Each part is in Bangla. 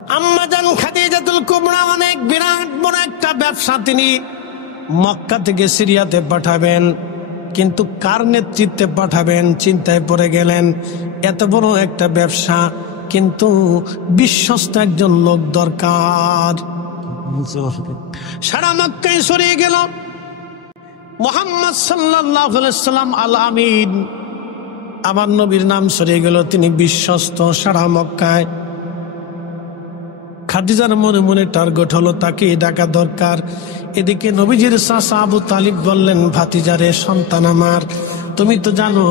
আম্মা জান খাদিজাতুল কুবরা অনেক বিরাট বড় একটা ব্যবসা তিনি মক্কা থেকে সিরিয়াতে পাঠাবেন, কিন্তু কার নেতৃত্বে পাঠাবেন চিন্তায় পড়ে গেলেন। এত বড় একটা ব্যবসা, কিন্তু বিশ্বস্ত একজন লোক দরকার। সারা মক্কায় ছড়িয়ে গেল মুহাম্মদ সাল্লাল্লাহু আলাইহি সাল্লাম আল আমিন, আমার নবীর নাম ছড়িয়ে গেল, তিনি বিশ্বস্ত সারা মক্কায়। খাদিজার মনে মনে টার্গেট হলো তাকে ডাকা দরকার। এদিকে নবীজির চাচা আবু তালিব বললেন, ভাতিজারে সন্তান আমার, তুমি তো জানো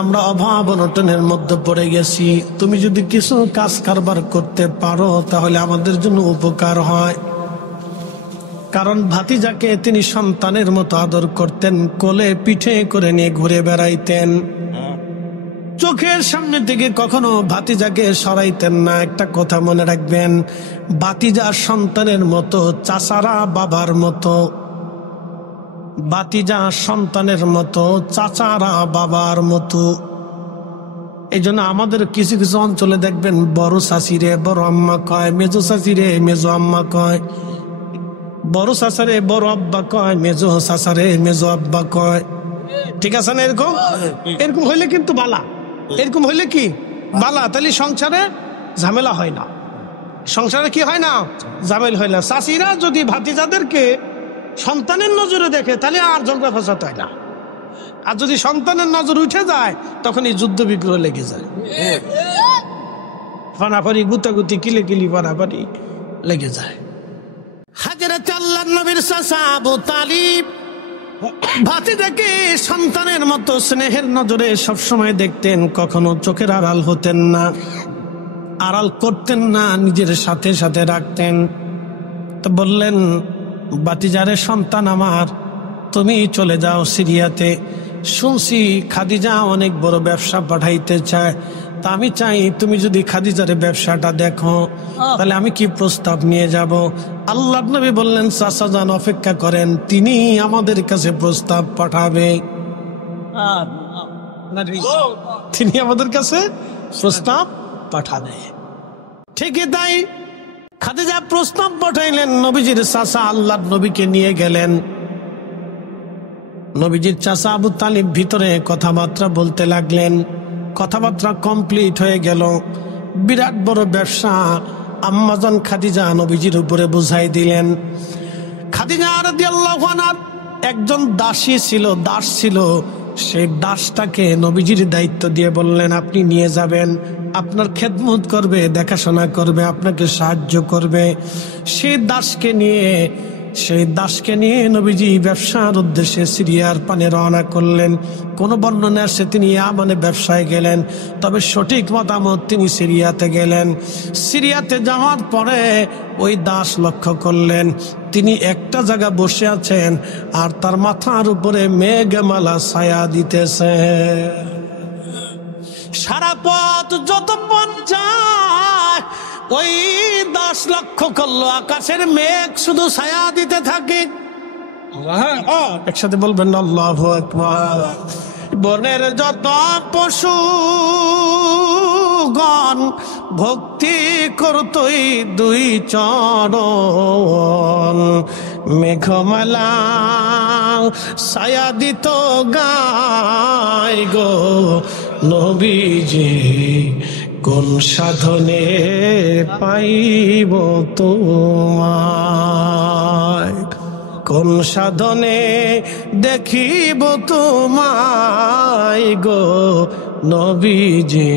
আমরা অভাব অনটনের মধ্যে পড়ে গেছি, তুমি যদি কিছু কাজ কারবার করতে পারো তাহলে আমাদের জন্য উপকার হয়। কারণ ভাতিজাকে তিনি সন্তানের মতো আদর করতেন, কোলে পিঠে করে নিয়ে ঘুরে বেড়াইতেন, চোখের সামনে থেকে কখনো ভাতিজাকে সরাইতেন না। একটা কথা মনে রাখবেন, ভাতিজা সন্তানের মতো, চাচারা বাবার মতো। ভাতিজা সন্তানের মতো, চাচারা বাবার মতো। এই জন্য আমাদের কিছু কিছু অঞ্চলে দেখবেন বড় চাচিরে বড় আম্মা কয়, মেজো চাচিরে মেজো আম্মা কয়, বড় চাচারে বড় আব্বা কয়, মেজো চাচারে মেজো আব্বা কয়। ঠিক আছে না? এরকম এরকম হইলে কিন্তু বালা, এরকম হইলে কি বালা, তাহলে সংসারে ঝামেলা হয় না। সংসারে কি হয় না? ঝামেলা হয় না। চাচিরা যদি ভাতিজাদেরকে সন্তানের নজরে দেখে তাহলে আর ঝগড়া ফসাদ হয় না। আর যদি সন্তানের নজর উঠে যায় তখন এই যুদ্ধ বিগ্রহ লেগে যায়, ফানাফারি গুতাগুতি কিলিকিলি ফানাফারি লেগে যায়। হযরত আল্লাহর নবীর চাচা আবু তালিব ভাতিজাকে সন্তানের মতো স্নেহের নজরে সবসময় দেখতেন, কখনো চোখের আড়াল হতেন না, আড়াল করতেন না, নিজের সাথে সাথে রাখতেন। তো বললেন, ভাতিজারে সন্তান আমার, তুমি চলে যাও সিরিয়াতে। শুনছি খাদিজা অনেক বড় ব্যবসা পাঠাইতে চায়, তা আমি চাই তুমি যদি খাদিজারে ব্যবসাটা দেখো তাহলে আমি কি প্রস্তাব নিয়ে যাব। আল্লাহর নবী বললেন, চাচা যান অপেক্ষা করেন, তিনি আমাদের কাছে প্রস্তাব পাঠাবে, তিনি আমাদের কাছে প্রস্তাব পাঠাবে। ঠিকই তাই, খাদিজা প্রস্তাব পাঠাইলেন। নবীজির চাচা আল্লাহর নবীকে নিয়ে গেলেন। নবীজির চাচা আবু তালিব ভিতরে কথাবার্তা বলতে লাগলেন। কথাবার্তা কমপ্লিট হয়ে গেল। বিরাট বড় ব্যবসা আম্মাজান খাদিজা নবীজির উপরে বুঝাই দিলেন। খাদিজা রাদিয়াল্লাহু আনহা একজন দাসী ছিল, দাস ছিল, সেই দাসটাকে নবীজির দায়িত্ব দিয়ে বললেন, আপনি নিয়ে যাবেন, আপনার খেদমত করবে, দেখাশোনা করবে, আপনাকে সাহায্য করবে। সেই দাসকে নিয়ে নবীজি ব্যবসার উদ্দেশ্যে সিরিয়ার পানে রওনা করলেন। কোন বর্ণনা আসে তিনি ইয়ামানে ব্যবসায় গেলেন, তবে সঠিক মতামত তিনি সিরিয়াতে গেলেন। সিরিয়াতে যাওয়ার পরে ওই দাস লক্ষ্য করলেন তিনি একটা জায়গা বসে আছেন আর তার মাথার উপরে মেঘমালা ছায়া দিতেছে। সারা পথ যত মন যায় ওই দাস লক্ষ্য করলো আকাশের মেঘ শুধু ছায়া দিতে থাকে। একসাথে বলবেন আল্লাহু আকবার। বনের যত পশুগণ ভক্তি করতই দুই চরণ, মেঘমালা ছায়া দিত গায় গো নবীজি, কোন সাধনে পাইব তোমায়, কোন সাধনে দেখিব তোমায় গো নবীজি,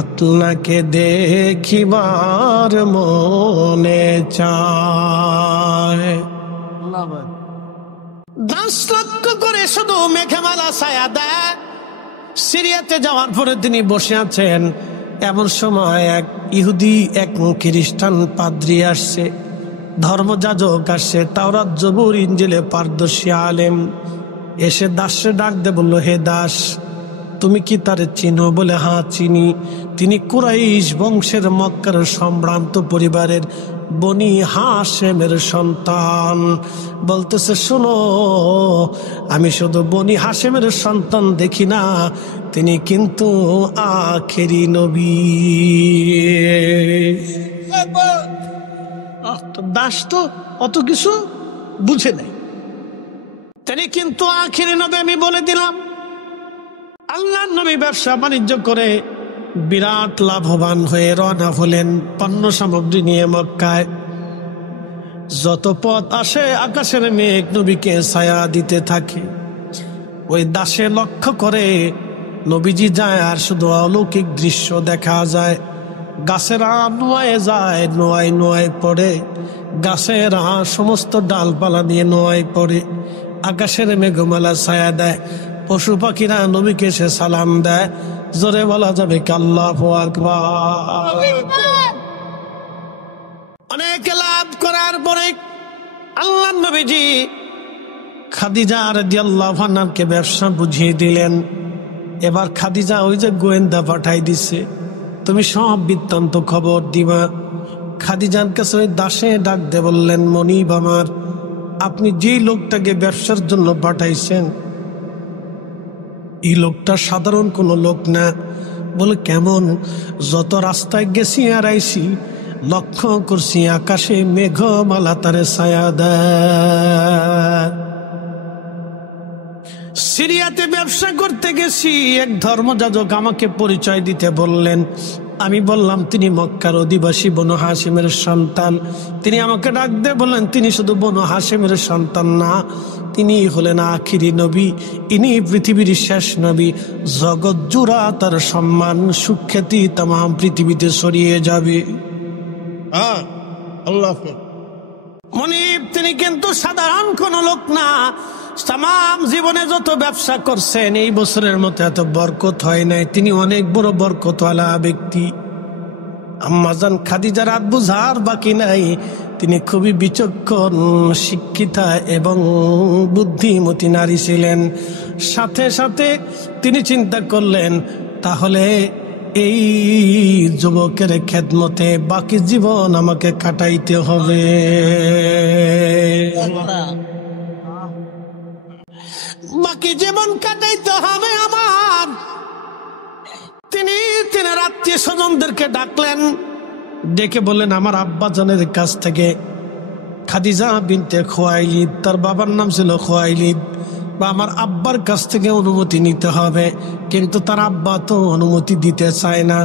আপনাকে দেখিবার মনে চায়। দাস লক্ষ্য করে শুধু মেঘমালা ছায়া দেয়। সিরিয়াতে যাওয়ার পরে তিনি বসে আছেন, এমন সময় এক ইহুদি, এক খ্রিস্টান পাদ্রী আসছে, ধর্মযাজক আসছে, তাওরাত জবুর ইনজিলে পারদর্শী আলেম, এসে দাসে ডাক দে বলল, হে দাস, তুমি কি তারে চিনো? বলে, হ্যাঁ চিনি, তিনি কুরাইশ বংশের মক্কার সম্ভ্রান্ত পরিবারের বনি হাশেমের সন্তান। বলতেছে, শোনো, আমি শুধু বনি হাশেমের সন্তান দেখি না, তিনি কিন্তু আখেরি নবী। দাস তো অত কিছু বুঝে নাই। তিনি কিন্তু আখিরি নবী, আমি বলে দিলাম, আল্লাহর নবী ব্যবসা বাণিজ্য করে বিরাট লাভবান হয়ে রওনা হলেন পণ্য সামগ্রী নিয়ে মক্কায়। যত পথ আসে আকাশের মেঘ নবীকে ছায়া দিতে থাকে। ওই দাসে লক্ষ্য করে নবীজি যায় আর শুধু অলৌকিক দৃশ্য দেখা যায়। গাছেরা নোয়ায় যায়, নোয়ায় নোয়ায় পড়ে, গাছেরা সমস্ত ডালপালা দিয়ে নোয়ায় পড়ে, আকাশের মেঘমালা ছায়া দেয়, পশু পাখিরা নবীকে সে সালাম দেয়। জোরে বলা যাবে কি আল্লাহু আকবার। অনেক লাভ করার পরে আল্লাহ নবীজি খাদিজা রাদিয়াল্লাহু আনহাকে ব্যবসা বুঝিয়ে দিলেন। এবার খাদিজা ওই যে গোয়েন্দা পাঠাই দিছে, তুমি সব বৃত্তান্ত খবর দিবা। খাদিজার কাছে ওই দাসে ডাক দে বললেন, মনিব আমার, আপনি যে লোকটাকে ব্যবসার জন্য পাঠাইছেন এই লোকটা সাধারণ কোনো লোক না। বলে কেমন? যত রাস্তায় গেছি আর আইছি লক্ষ্য করছি আকাশে মেঘমালা তারে ছায়া দেয়। সিরিয়াতে ব্যবসা করতে গেছি, এক ধর্মযাজক আমাকে পরিচয় দিতে বললেন। আমি বললাম তিনি মক্কার অধিবাসী বনু হাশিমের সন্তান। তিনি আমাকে ডাক দিয়ে বললেন, তিনি শুধু বনু হাশিমের সন্তান না, তিনি হলেন আখিরি নবী, ইনি পৃথিবীর শেষ নবী। জগৎ জুড়া তার সম্মান সুখ্যাতি তাম পৃথিবীতে ছড়িয়ে যাবে। আল্লাহ মনিব, তিনি কিন্তু সাধারণ কোন লোক না। তাম জীবনে যত ব্যবসা করছেন এই বছরের মতো এত বরকত হয় নাই। তিনি অনেক বড় বরকতওয়ালা ব্যক্তি। আম্মাজান খাদিজা রাত বুঝার বাকি নাই, তিনি খুবই বিচক্ষণ, শিক্ষিতা এবং বুদ্ধিমতী নারী ছিলেন। সাথে সাথে তিনি চিন্তা করলেন, তাহলে এই যুবকের খেদমতে বাকি জীবন আমাকে কাটাইতে হবে। বাকি জীবন কাটাইতে হবে আমার। তিনি আত্মীয় স্বজনদেরকে ডাকলেন, ডেকে বললেন, আমার আব্বাজানের কাছ থেকে খাদিজা বিনতে খুয়াইলিদ, তার বাবার নাম ছিল খুয়াইলিদ, বা আমার আব্বার কাছ থেকে অনুমতি নিতে হবে। কিন্তু তার আব্বা তো অনুমতি দিতে চায় না।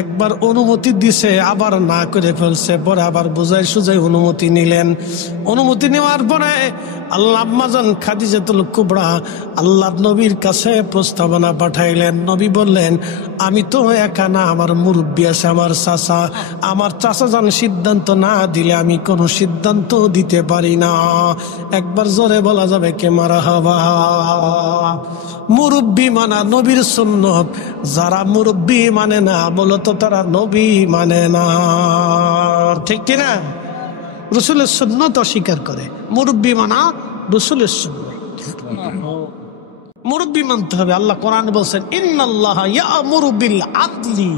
একবার অনুমতি দিছে, আবার না করে ফেলছে, পরে আবার বুঝাই সুজাই অনুমতি নিলেন। অনুমতি নেওয়ার পরে আল্লাহ আম্মাজান খাদিজাতুল কুবরা আল্লাহ নবীর কাছে প্রস্তাবনা পাঠাইলেন। নবী বললেন, আমি তো একা না, আমার মুরব্বী আছে, আমার চাচা। আমার চাচা যান সিদ্ধান্ত না দিলে আমি কোনো সিদ্ধান্ত দিতে পারি না। একবার জোরে বলা যাবে কে মারহাবা। মুরব্বী মানা নবীর সুন্নত। যারা মুরব্বী মানে না বলতো তারা নবী মানে না, ঠিক কিনা? রসুলের সুন্নত অস্বীকার করে। মুরব্বী মানা রসুলের সুন্নত, মুরব্বী মানতে হবে। আল্লাহ কোরআন বলছেন, ইন্নাল্লাহা ইয়া'মুরু বিল আদলি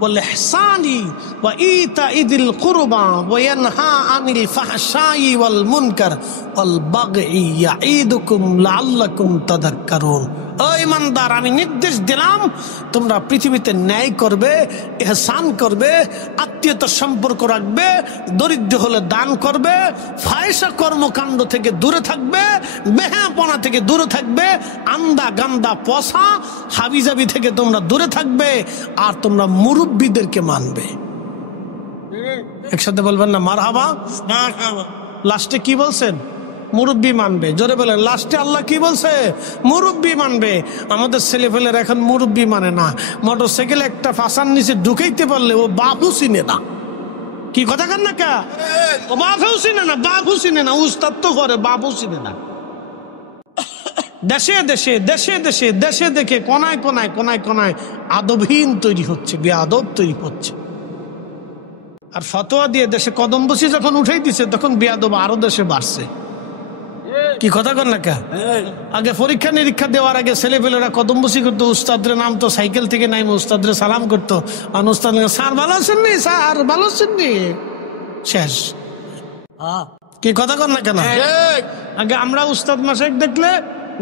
ওয়াল ইহসানি ওয়া ইতা'i যিল কুরবা ওয়া ইয়ানহা আনিল ফাহশাই ওয়াল মুনকার ওয়াল বাগই ইয়াঈদুকুম লাআল্লাকুম তাযাক্কারুন। ও ইমানদার, আমি নির্দেশ দিলাম তোমরা পৃথিবীতে ন্যায় করবে, ইহসান করবে, আত্মীয়তার সম্পর্ক রাখবে, দরিদ্র হলে দান করবে, ফাহিশা কর্মকাণ্ড থেকে দূরে থাকবে, বেহাপনা থেকে দূরে থাকবে, আন্দা গান্দা পচা হাবিজাবি থেকে তোমরা দূরে থাকবে, আর তোমরা মুরব্বীদেরকে মানবে। একসাথে বলবেন না মারহাবা। লাস্টে কি বলছেন? মুরব্বী মানবে। জোরে বলেন, লাস্টে আল্লাহ কি বলছে? মুরব্বী মানবে। আমাদের ছেলেপেলের এখন মুরব্বী মানে না। মোটর সাইকেল একটা ফাঁসার নিচে ঢুকাইতে পারলে ও বাপু চিনে না। কি কথা কান না কা? ও বাপু চিনে না, বাপু চিনে না। উস্তাদ তো করে, বাপু চিনে না। দেশে দেশে দেশে দেশে দেশে দেখে কোনায় কোনায় কোনায় কোনায় আদবহীন তৈরি হচ্ছে, বেআদব তৈরি হচ্ছে। আর ফতোয়া দিয়ে দেশে কদমবসি যখন উঠাই দিছে তখন বেআদব আরো দেশে বাড়ছে। কি কথা কর না কা? আগে পরীক্ষা নিরীক্ষা দেওয়ার আগে ছেলেপেলেরা কদমবসি করতো, উস্তাদরে নামতো, সাইকেল থেকে নাইমে উস্তাদরে সালাম করতো। আর উস্তাদ, স্যার ভালো আছেন নি? স্যার ভালো আছেন নি? শেষ। কি কথা কর না কেন? আগে আমরা উস্তাদ মাসাইক দেখলে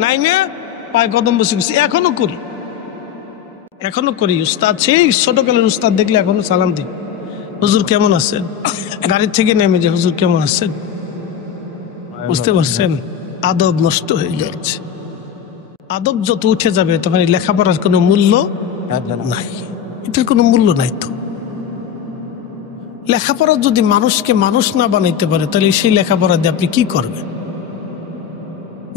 নাইমে পায় কদমবসি করছি, এখনো করি, এখনো করি। উস্তাদ সেই ছোটকালের উস্তাদ দেখলে এখনো সালাম দিই। হুজুর কেমন আছেন, গাড়ি থেকে নেমে যে হুজুর কেমন আছেন, বুঝতে পারছেন? আদব নষ্ট হয়ে যাচ্ছে। আদব যত উঠে যাবে তখন এই লেখাপড়ার কোনো মূল্য নাই, এটার কোনো মূল্য নাই। তো লেখাপড়া যদি মানুষকে মানুষ না বানাইতে পারে তাহলে সেই লেখাপড়া দিয়ে আপনি কি করবেন?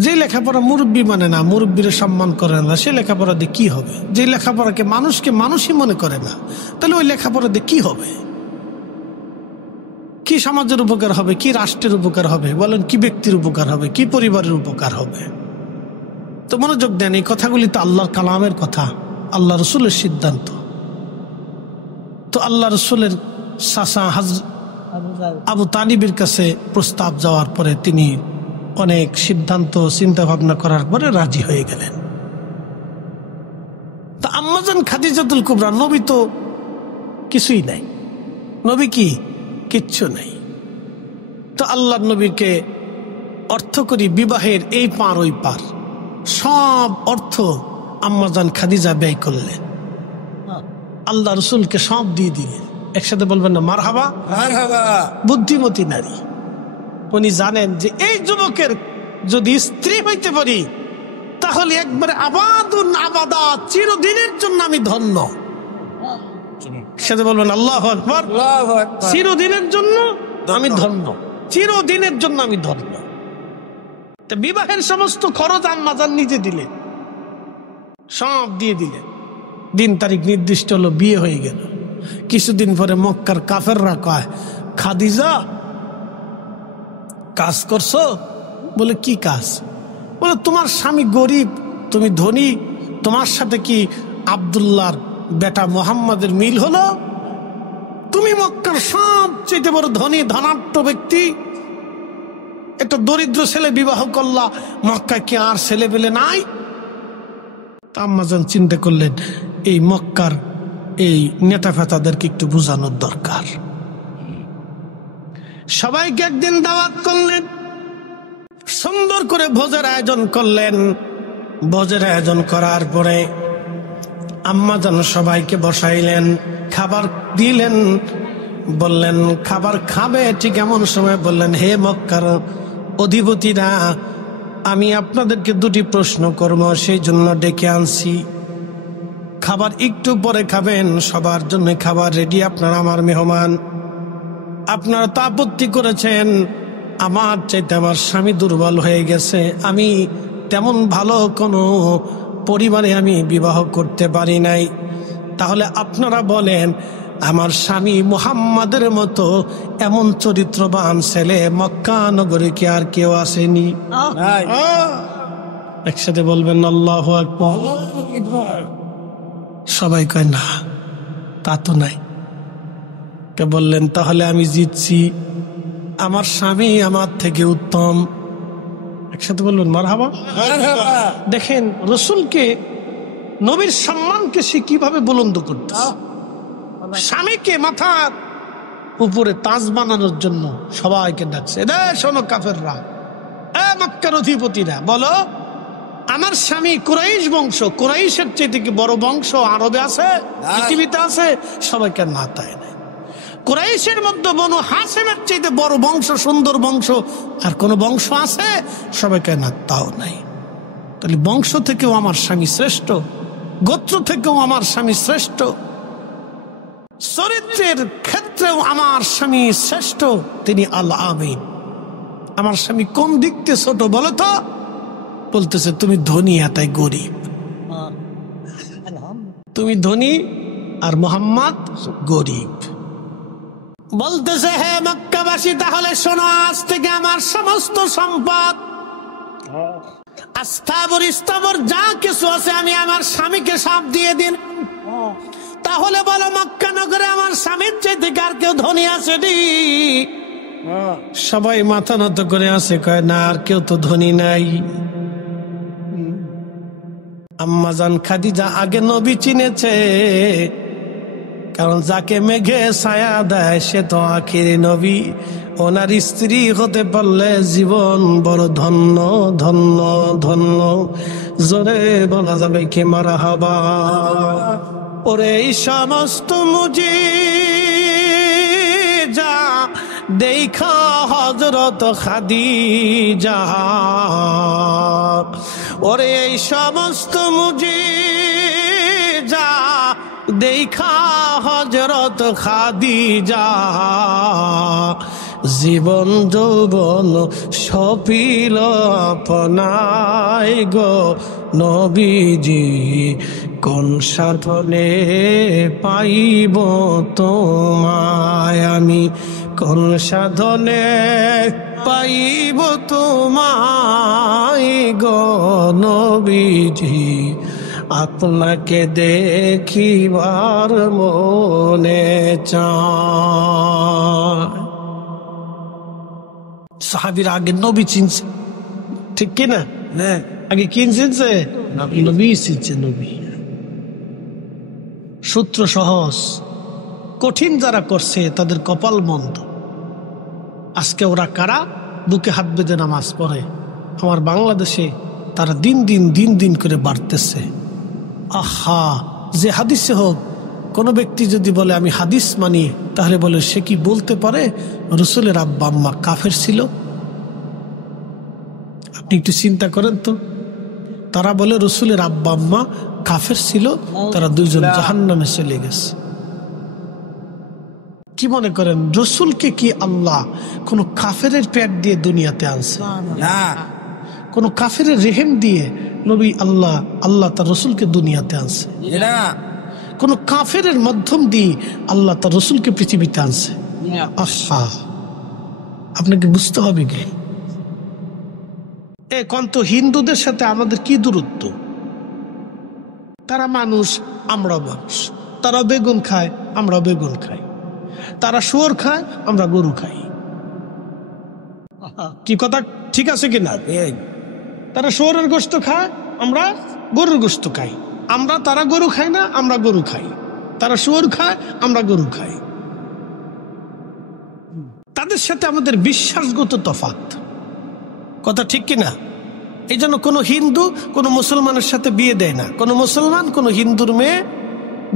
যে লেখাপড়া মুরব্বী মানে না, মুরব্বীর সম্মান করে না, সে লেখাপড়া দিয়ে কি হবে? যে লেখাপড়াকে মানুষকে মানুষই মনে করে না, তাহলে ওই লেখাপড়া দিয়ে কি হবে? কি সমাজের উপকার হবে, কি রাষ্ট্রের উপকার হবে বলেন, কি ব্যক্তির উপকার হবে, কি পরিবারের উপকার হবে? তো মনোযোগ দেন, এই কথাগুলি তো আল্লাহর কালামের কথা, আল্লাহ রসুলের সিদ্ধান্ত। তো আল্লাহ রসুলের চাচা আবু তালিবের কাছে প্রস্তাব যাওয়ার পরে তিনি অনেক সিদ্ধান্ত চিন্তা ভাবনা করার পরে রাজি হয়ে গেলেন। তা আম্মাজান খাদিজাতুল কুবরা, নবী তো কিছুই নাই, নবী কি কিচ্ছু নাই। তো আল্লাহর নবীকে অর্থ করি বিবাহের এই পার ওই পার সব অর্থ আম্মাজান খাদিজা ব্যয় করলেন, আল্লাহ রসুলকে সব দিয়ে দিলেন। একসাথে বলবেন না মারহাবা? বুদ্ধিমতী নারী, উনি জানেন যে এই যুবকের যদি স্ত্রী হইতে পারি তাহলে একবারে আবাদুন আবাদা, চিরদিনের জন্য আমি ধন্য। সাথে বলবেন আল্লাহু আকবার। চিরদিনের জন্য আমি ধন্য, চিরদিনের জন্য আমি ধন্য। বিবাহের সমস্ত খরচ আম্মাজান নিজে দিলেন, সব দিয়ে দিলেন। দিন তারিখ নির্দিষ্ট হলো, বিয়ে হয়ে গেল। কিছুদিন পরে মক্কার কাফেররা কয়, খাদিজা কাজ করছো? বলে কি কাজ? বলে তোমার স্বামী গরিব, তুমি ধনী, তোমার সাথে কি আব্দুল্লাহর বেটা মোহাম্মদের মিল হলো? তুমি মক্কার সবচেয়ে বড় ধনী ধনাঢ্য ব্যক্তি, একটা দরিদ্র ছেলে বিবাহ করলা, মক্কায় কি আর ছেলে পেলে নাই? আম্মাজান চিন্তা করলেন এই মক্কার এই নেতা ফেতাদেরকে একটু বোঝানোর দরকার। সবাইকে একদিন দাওয়াত করলেন, সুন্দর করে ভোজের আয়োজন করলেন। ভোজের আয়োজন করার পরে আম্মাজান সবাইকে বসাইলেন, খাবার দিলেন, বললেন খাবার খাবে। ঠিক এমন সময় বললেন, হে মক্কার অধিপতিরা, আমি আপনাদেরকে দুটি প্রশ্ন করব, সেই জন্য ডেকে আনছি। খাবার একটু পরে খাবেন, সবার জন্য খাবার রেডি, আপনারা আমার মেহমান। আপনারা তো আপত্তি করেছেন আমার চাইতে আমার স্বামী দুর্বল হয়ে গেছে, আমি তেমন ভালো কোনো পরিবারে আমি বিবাহ করতে পারি নাই। তাহলে আপনারা বলেন, আমার স্বামী মুহাম্মাদের মতো এমন চরিত্রবান ছেলে মক্কা নগরে কি আর কেউ আসেনি? একসাথে বলবেন আল্লাহু আকবার। সবাই কয় না, তা তো নাই। কে বললেন, তাহলে আমি জিতছি, আমার স্বামী আমার থেকে উত্তম। একসাথে বলবেন মারহাবা। দেখেন রসুলকে, নবীর সম্মানকে সে কিভাবে বুলন্দ করতে, স্বামীকে মাথার উপরে তাজ বানানোর জন্য সবাইকে ডাকছে। শোনো কাফেররা, মক্কার অধিপতিরা, বলো আমার স্বামী কুরাইশ বংশ, কুরাইশের চাইতে কি বড় বংশ আরবে আছে, পৃথিবীতে আছে? সবাইকে না, তাই নাই। কুরাইশের মধ্যে বনু হাসেমের চাইতে বড় বংশ, সুন্দর বংশ আর কোন বংশ আছে? সবাইকে না, তাও নাই। তাহলে বংশ থেকেও আমার স্বামী শ্রেষ্ঠ, গোত্র থেকেও আমার স্বামী শ্রেষ্ঠ, চরিত্রের ক্ষেত্রেও আমার স্বামী শ্রেষ্ঠ, তিনি আল আমিন। আমার স্বামী কোন দিক থেকে ছোট বলো তো? বলতেছে তুমি ধনী এটাই গরিব, তুমি ধনী আর মোহাম্মদ গরিব। বলতেছে হে মক্কাবাসী, তাহলে শোনো, আজ থেকে আমার সমস্ত সম্পদ, আস্থাবর ইস্তাবর যা কিছু আছে আমি আমার স্বামীকে সব দিয়ে দিন। তাহলে বলো মক্কা নগরে আমার স্বামীর চাইতে আর কেউ ধনী আছে? সবাই মাথা নত করে আছে, কয় না, আর কেউ তো ধনী নাই। আম্মাজান খাদিজা আগে নবী চিনেছে, কারণ যাকে মেঘে ছায়া দেয় সে তো আখিরি নবী। ওনার স্ত্রী হতে পারলে জীবন বড় ধন্য ধন্য ধন্য। জোরে বলা যাবে কি মারহাবা। ওরে এই সমস্ত মুজিব দেখা হযরত খাদিজা। ওরে এই সমস্ত মুজিজা দেখা হযরত খাদিজা, জীবন যৌবন সপিল আপনায় গো নবীজি, কোন সাধনে পাইব তোমায় আমি, কোন সাধনে পাইব তোমায় গো নবীজি, আপনাকে দেখিবার মনে চায়। সাহাবীরা আগে নবী চিনছে, ঠিক কিনা? আগে কি চিনছে? নবী চিনছে। নবী সূত্র সহজ, কঠিন যারা করছে তাদের কপাল মন্দ। আজকে ওরা কারা বুকে হাত বেঁধে নামাজ পড়ে, আমার বাংলাদেশে তারা দিন দিন করে বাড়তেছে। আহা, যে হাদিসে হোক কোনো ব্যক্তি যদি বলে আমি হাদিস মানি, তাহলে বলে সে কি বলতে পারে রসুলের আব্বা আম্মা কাফের ছিল? আপনি একটু চিন্তা করেন তো, তারা বলে রসুলের আব্বা আম্মা কাফের ছিল, তারা দুইজন জাহান্নামে চলে গেছে। কি মনে করেন রসুলকে কি আল্লাহ কোন কাফের পেট দিয়ে দুনিয়াতে আনছে? না। কোন কাফের রেহেম দিয়ে নবী আল্লাহ তার রসুলকে দুনিয়াতে আনছে? না। কোন কাফের মাধ্যম দিয়ে আল্লাহ তার রসুলকে পৃথিবীতে আনছে? আহা, আপনাকে বুঝতে হবে কি কন্ত হিন্দুদের সাথে আমাদের কি দূরত্ব? তারা মানুষ, আমরা মানুষ। তারা বেগুন খায়, আমরা বেগুন খাই। তারা শুয়োর খায়, আমরা গরু খাই। কি কথা ঠিক আছে কিনা? তারা শুয়োরের গোশত খায়, আমরা গরুর গোশত খাই। তারা গরু খায় না, আমরা গরু খাই। তারা শুয়োর খায়, আমরা গরু খাই। তাদের সাথে আমাদের বিশ্বাসগত তফাৎ, কথা ঠিক কিনা? এই জন্য কোনো হিন্দু কোনো মুসলমানের সাথে বিয়ে দেয় না, কোনো মুসলমান কোনো হিন্দুর মেয়ে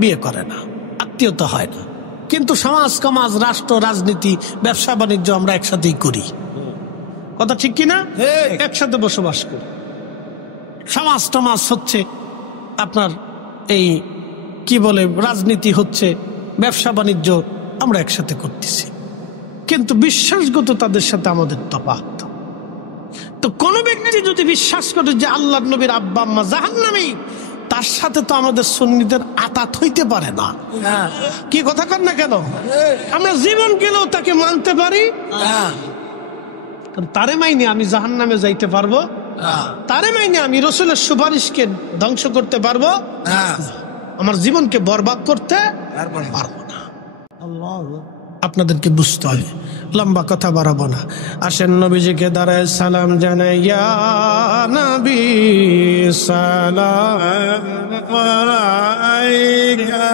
বিয়ে করে না, আত্মীয়তা হয় না। কিন্তু সমাজ সমাজ, রাষ্ট্র, রাজনীতি, ব্যবসা বাণিজ্য আমরা একসাথেই করি, কথা ঠিক কিনা? একসাথে বসবাস করি। সমাজ টমাজ হচ্ছে আপনার এই কি বলে, রাজনীতি হচ্ছে, ব্যবসা বাণিজ্য আমরা একসাথে করতেছি, কিন্তু বিশ্বাসগত তাদের সাথে আমাদের তফাৎ। তো কোন ব্যক্তি যদি বিশ্বাস করে যে আল্লাহ নবীর আব্বা আম্মা জাহান্নামী, তার সাথে তো আমাদের সুন্নিদের আতাত হইতে পারে না। কি কথা কর না কেন? আমরা জীবন গেলেও তাকে মানতে পারি, তারে মাইনে আমি জাহান্নামে যাইতে পারবো? তারে মাইনে আমি রসুলের সুপারিশকে ধ্বংস করতে পারবো? আমার জীবনকে বরবাদ করতে পারবো না। আপনাদেরকে বুঝতে হবে, লম্বা কথা বাড়াবো না। আসেন নবীজিকে দাঁড়ায় সালাম জানাই, ইয়া নবী সালাম আলাইকা।